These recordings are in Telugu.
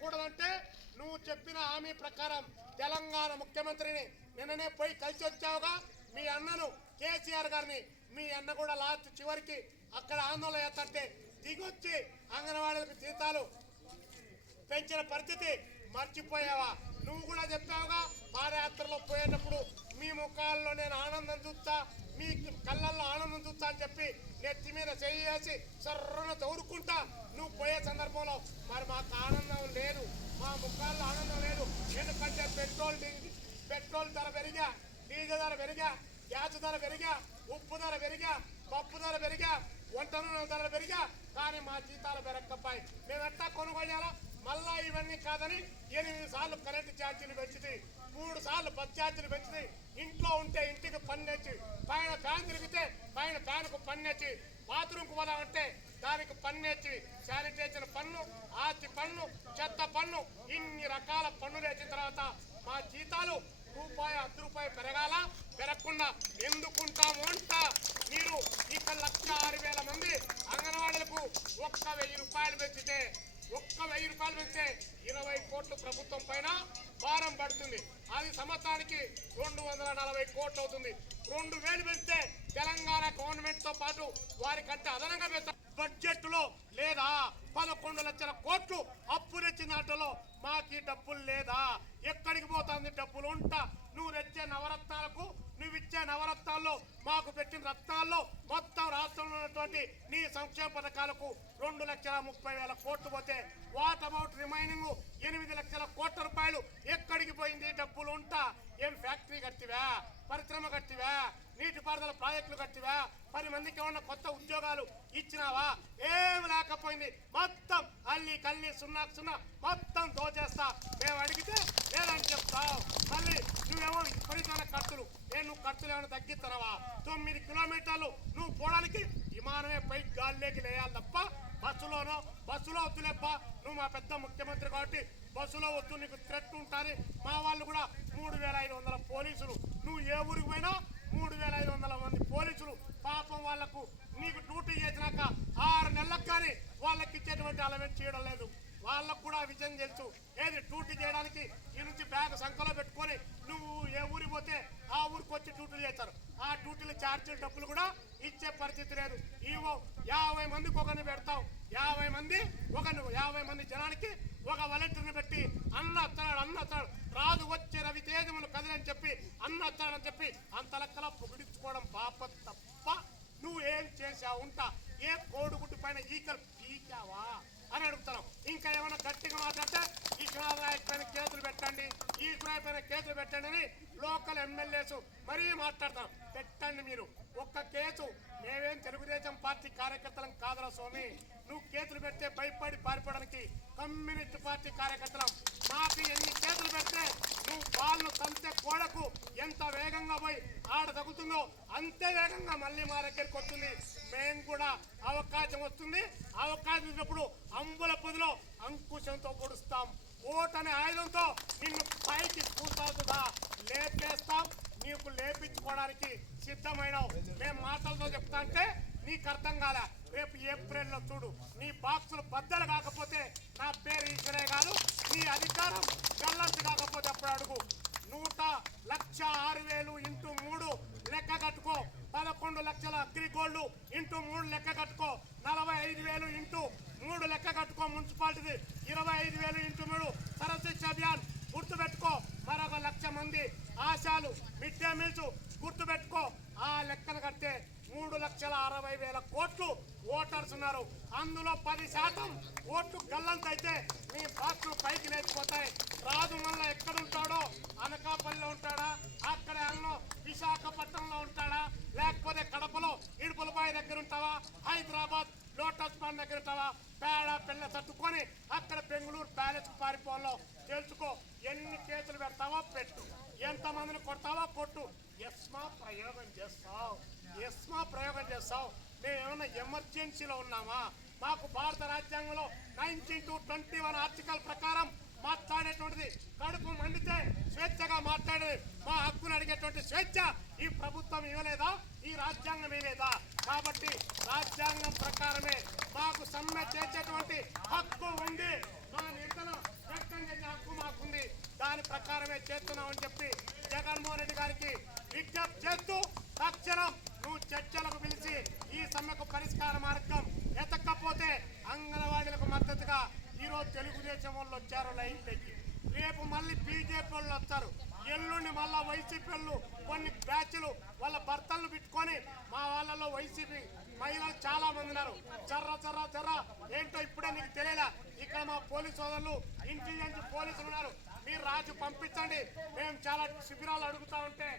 కూడదంటే నువ్వు చెప్పిన హామీ ప్రకారం తెలంగాణ ముఖ్యమంత్రిని నిన్ననే పోయి కలిసి వచ్చావుగా మీ అన్నను కేసీఆర్ గారిని. మీ అన్న కూడా లాస్ట్ చివరికి అక్కడ ఆందోళన చేస్తుంటే దిగొచ్చి అంగన్వాడీలకు జీతాలు పెంచిన పరిస్థితి మర్చిపోయావా? నువ్వు కూడా చెప్పావుగా పాదయాత్రలో పోయేటప్పుడు మీ ముఖాల్లో నేను ఆనందం చూస్తా మీ కళ్ళల్లో ఆనందం చూస్తా అని చెప్పి నెత్తి మీద చేసి సర్రన తోరుకుంటా నువ్వు పోయే సందర్భంలో మరి మాకు ఆనందం లేదు మా ముఖాల్లో ఆనందం లేదు. ఎందుకంటే పెట్రోల్ డీ- పెట్రోల్ ధర పెరిగా డీజిల్ ధర పెరిగా గ్యాస్ ధర పెరిగా ఉప్పు ధర పెరిగా పప్పు ధర పెరిగా వంట నూనె ధర పెరిగా కానీ మా జీతాలు పెరగకపోయి మేము ఎట్టా కొనుగోలు మళ్ళా ఇవన్నీ కాదని ఎనిమిది సార్లు కరెంటు ఛార్జీలు పెంచింది మూడు సార్లు బస్ ఛార్జీలు పెంచింది ఇంట్లో ఉంటే ఇంటికి పన్నెచ్చి పైన ఫ్యాన్ తిరిగితే పైన ఫ్యాన్కు పన్నెచ్చి బాత్రూమ్కి పోదామంటే దానికి పన్నెచ్చి శానిటైజర్ పన్ను ఆస్తి పన్ను చెత్త పన్ను ఇన్ని రకాల పన్నులు వేసిన తర్వాత మా జీతాలు రూపాయి అర్ధ రూపాయి పెరగాల పెరగకుండా ఎందుకుంటాము అంట. మీరు ఇక లక్ష ఆరు వేల మంది అంగన్వాడీలకు ఒక్క వెయ్యి రూపాయలు పెంచితే ఒక్క వెయ్యి రూపాయలు పెంచితే ఇరవై కోట్లు ప్రభుత్వం పైన భారం పడుతుంది. అది సంవత్సరానికి రెండు వందల నలభై కోట్లు అవుతుంది. రెండు వేలు పెంచితే తెలంగాణ గవర్నమెంట్తో పాటు వారికంటే అదనంగా పెంచాలి బడ్జెట్లో లేదా పదకొండు లక్షల కోట్లు అప్పు తెచ్చిన ఆటలో మాకి డబ్బులు లేదా? ఎక్కడికి పోతుంది డబ్బులు? ఉంటా. నువ్వు తెచ్చే నవరత్నాలకు నువ్వు ఇచ్చే నవరత్నాల్లో మాకు పెట్టిన రత్నాల్లో మొత్తం రాష్ట్రంలో ఉన్నటువంటి నీ సంక్షేమ పథకాలకు రెండు లక్షల ముప్పై వేల కోట్లు పోతే వాట్ అబౌట్ రిమైనింగ్ ఎనిమిది లక్షల కోట్ల రూపాయలు? ఎక్కడికి పోయింది డబ్బులు? ఉంటా. ఏం ఫ్యాక్టరీ కట్టివా? పరిశ్రమ కట్టివా? నీటిపారుదల ప్రాజెక్టులు కట్టివా? పది మందికి ఏమన్నా కొత్త ఉద్యోగాలు ఇచ్చినావా? ఏం లేకపోయింది. మొత్తం అల్లి కల్లి సున్నా సున్నా మొత్తం దోచేస్తా. మేము అడిగితే లేదని చెప్తావు. మళ్ళీ నువ్వేమో విపరీతమైన ఖర్చులు. ఏ నువ్వు ఖర్చులు ఏమైనా తగ్గిస్తున్నావా తొమ్మిది కిలోమీటర్లు నువ్వు పోవడానికి విమానమే పై గాల్లోకి లేయాలి తప్ప బస్సులోనో బస్సులో వద్దులేప్ప నువ్వు మా పెద్ద ముఖ్యమంత్రి కాబట్టి బస్సులో వద్దు నీకు థ్రెట్ ఉంటారని మా వాళ్ళు కూడా మూడు వేల ఐదు వందల పోలీసులు. నువ్వు ఏ ఊరికి పోయినా మూడు వేల ఐదు వందల మంది పోలీసులు పాపం వాళ్ళకు నీకు డ్యూటీ చేసినాక ఆరు నెలలకు కానీ వాళ్ళకి ఇచ్చేటువంటి అలవెంట్ చేయడం లేదు. వాళ్ళకు కూడా విజయం తెలుసు. ఏది డ్యూటీ చేయడానికి ఈ నుంచి బ్యాగ్ సంఖలో పెట్టుకొని నువ్వు ఏ ఊరికి పోతే ఆ ఊరికి వచ్చి డ్యూటీలు చేస్తారు. ఆ డ్యూటీలు ఛార్జీలు డబ్బులు కూడా ఇచ్చే పరిస్థితి లేదు. ఈవో యాభై మందికి ఒకరిని పెడతావు. యాభై మంది ఒక యాభై మంది జనానికి ఒక వాలంటీర్ని పెట్టి అన్న అత్తనాడు అన్న అత్తనాడు. రాదు వచ్చే రవి తేజములు కదిలని చెప్పి అన్న చెప్పి అంత లెక్కలా పొగిడించుకోవడం పాప తప్ప నువ్వు ఏం చేసావు ఉంటా. ఏ కోడిగుడ్డు పైన ఈకలు పీకావా? అని అడుగుతున్నావు. ఇంకా ఏమైనా గట్టిగా మాట్లాడితే ఈ పైన కేసులు పెట్టండి? ఈ కురాయి పైన కేసులు పెట్టండి అని లోకల్ ఎమ్మెల్యేస్ మరీ మాట్లాడతాం పెట్టండి మీరు. ఒక్క కేసు మేమేం తెలుగుదేశం పార్టీ కార్యకర్తలం కాదురా స్వామి. నువ్వు కేసులు పెడితే భయపడి పారిపోవడానికి కమ్యూనిస్ట్ పార్టీ కార్యకర్తలం. మాకు ఎన్ని కేసులు పెడితే నువ్వు బాల్ను తంతే కోడకు ఎంత వేగంగా పోయి ఆడ తగులుతుందో అంతే వేగంగా మళ్ళీ మా దగ్గరికి వస్తుంది. మేము కూడా అవకాశం వస్తుంది. అవకాశం ఇచ్చినప్పుడు అంబుల పొదిలో అంకుశంతో పొడుస్తాం. ఓటనే ఆయుధంతో నిన్ను పైకి కూర్చోతుందా లేపేస్తాం. నీకు లేపించుకోవడానికి సిద్ధమైన మేము మాటలతో చెప్తా అంటే నీకు అర్థం కాలే. రేపు ఏప్రిల్లో చూడు. నీ బాక్సులు బద్దలు కాకపోతే నా పేరు ఈశ్వరే కాదు నీ అధికారం గల్లంత కాకపోతే అప్పుడు అడుగు. నూట లక్ష ఆరు వేలు ఇంటూ మూడు లెక్క కట్టుకో పదకొండు లక్షల అగ్రిగోల్డ్ ఇంటూ మూడు లెక్క కట్టుకో. నలభై ఐదు వేలు ఇంటూ మూడు లెక్క కట్టుకో మున్సిపాలిటీది. ఇరవై ఐదు వేలు ఇంటూ మూడు. సరశిక్ష అభియాన్ గుర్తుపెట్టుకో. మరొక లక్ష మంది ఆశాలు మిడ్ డే మీల్స్ గుర్తుపెట్టుకో. ఆ లెక్కను కడితే మూడు లక్షల అరవై వేల కోట్లు ఓటర్స్ ఉన్నారు. అందులో పది శాతం ఓట్లు గల్లంతైతే మీ బాక్సులు పైకి లేచిపోతాయి. బెంగళూరు ప్యాలెస్ పారిపోలో తెలుసుకో ఎన్ని కేసులు పెడతావో పెట్టు. ఎంతమందిని కొడతావో కొట్టు. ఎస్మా ప్రయోగం చేస్తావు. ఎస్మా ప్రయోగం చేస్తావు. మేము ఎమర్జెన్సీలో ఉన్నామా? మాకు భారత రాజ్యాంగంలో nineteen to twenty one article ప్రకారం మాట్లాడేటువంటిది కడుపు మండితే స్వేచ్ఛగా మాట్లాడేది మా హక్కును అడిగేటువంటి స్వేచ్ఛ ఈ ప్రభుత్వం ఇవ్వలేదా? ఈ రాజ్యాంగం ఇవ్వలేదా? కాబట్టి రాజ్యాంగం ప్రకారమే మాకు సమ్మె చేసేటువంటి హక్కు ఉంది. మా నిరసన దాని ప్రకారమే చేస్తున్నామని చెప్పి జగన్మోహన్ రెడ్డి గారికి విజ్ఞప్తి చేస్తూ తక్షణం నువ్వు చర్చలకు పిలిచి ఈ సమ్మెకు పరిష్కార మార్గం ఎతక్కపోతే అంగన్వాడీలకు మద్దతుగా ఈరోజు తెలుగుదేశం వాళ్ళు వచ్చారు లైన్లోకి రేపు మళ్ళీ బీజేపీ వాళ్ళు వస్తారు. ఎల్లుండి మళ్ళా వైసీపీ వాళ్ళు కొన్ని అధ్యక్షులు వాళ్ళ భర్తలను పెట్టుకొని మా వాళ్ళలో వైసీపీ మహిళలు చాలా మంది ఉన్నారు. చర్ర చర్ర చర్ర. ఏంటో ఇప్పుడే నీకు తెలియదా ఇక్కడ మా పోలీసు సోదరులు ఇంటెలిజెన్స్ పోలీసులు ఉన్నారు. మీరు రాజు పంపించండి. మేము చాలా శిబిరాలు అడుగుతా ఉంటే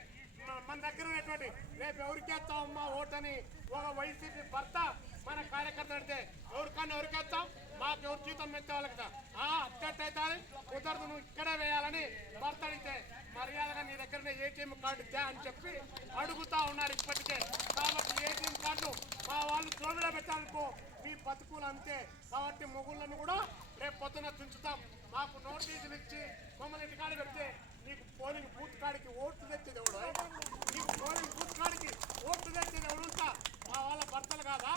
మన దగ్గర ఉన్నటువంటి రేపు ఎవరికేస్తాం అమ్మా ఓటని? ఒక వైసీపీ భర్త మన కార్యకర్త అడితే ఎవరికన్నా ఎవరికేస్తాం మాకు ఎవరు జీతం పెంచాలి కదా? ఆ అవుతుంది. కుదరదు నువ్వు ఇక్కడే వేయాలని భర్త అడిగితే మర్యాదగా నీ దగ్గర ఏటీఎం కార్డు తే అని చెప్పి అడుగుతా ఉన్నారు ఇప్పటికే. కాబట్టి ఏటీఎం కార్డు మా వాళ్ళు జోబిలో పెట్టాలనుకో మీ బతుకులు అంతే. కాబట్టి మొగుళ్ళను కూడా రేపు పొద్దున తుంచుతాం. మాకు నోటీసులు ఇచ్చి మమ్మల్ని ఇంటికాడ పెడితే నీకు పోలింగ్ బూత్ కాడికి ఓట్లు తెచ్చేది ఎవడు నీకు పోలింగ్ బూత్ కాడికి ఓట్లు తెచ్చేది ఎవడు ఉంటా? మా వాళ్ళ భర్తలు కాదా?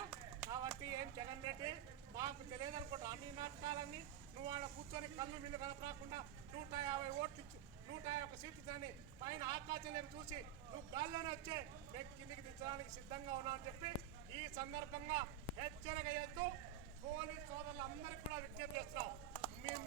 కాబట్టి ఏం జగన్ రెడ్డి? మాకు తెలియదు అనుకుంటా అన్ని నాటకాలన్నీ నువ్వు ఆడ కూర్చొని కళ్ళు మీద కలపరాకుండా నూట యాభై ఓట్లు ఇచ్చి నూట యాభై సీట్లు దాన్ని పైన ఆకాశం చూసి నువ్వు గాల్లోనే వచ్చే మేము కిందికి దించడానికి సిద్ధంగా ఉన్నావు అని చెప్పి ఈ సందర్భంగా హెచ్చరిక చేస్తూ పోలీస్ సోదరులందరికీ కూడా విజ్ఞప్తి చేస్తున్నాం.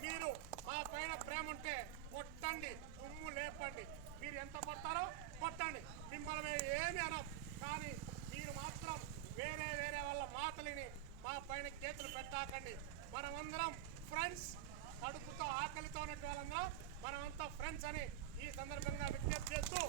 మీరు మా పైన ప్రేమ ఉంటే కొట్టండి ఉమ్ము లేపండి. మీరు ఎంత కొడతారో కొట్టండి. మిమ్మల్ని ఏమి అనం కానీ మీరు మాత్రం వేరే వేరే వాళ్ళ మాటలిని మా పైన చేతులు పెట్టాకండి. మనమందరం ఫ్రెండ్స్ కడుపుతో ఆకలితో ఉన్నట్టు వాళ్ళందరం మనమంతా ఫ్రెండ్స్ అని ఈ సందర్భంగా విజ్ఞప్తి చేస్తూ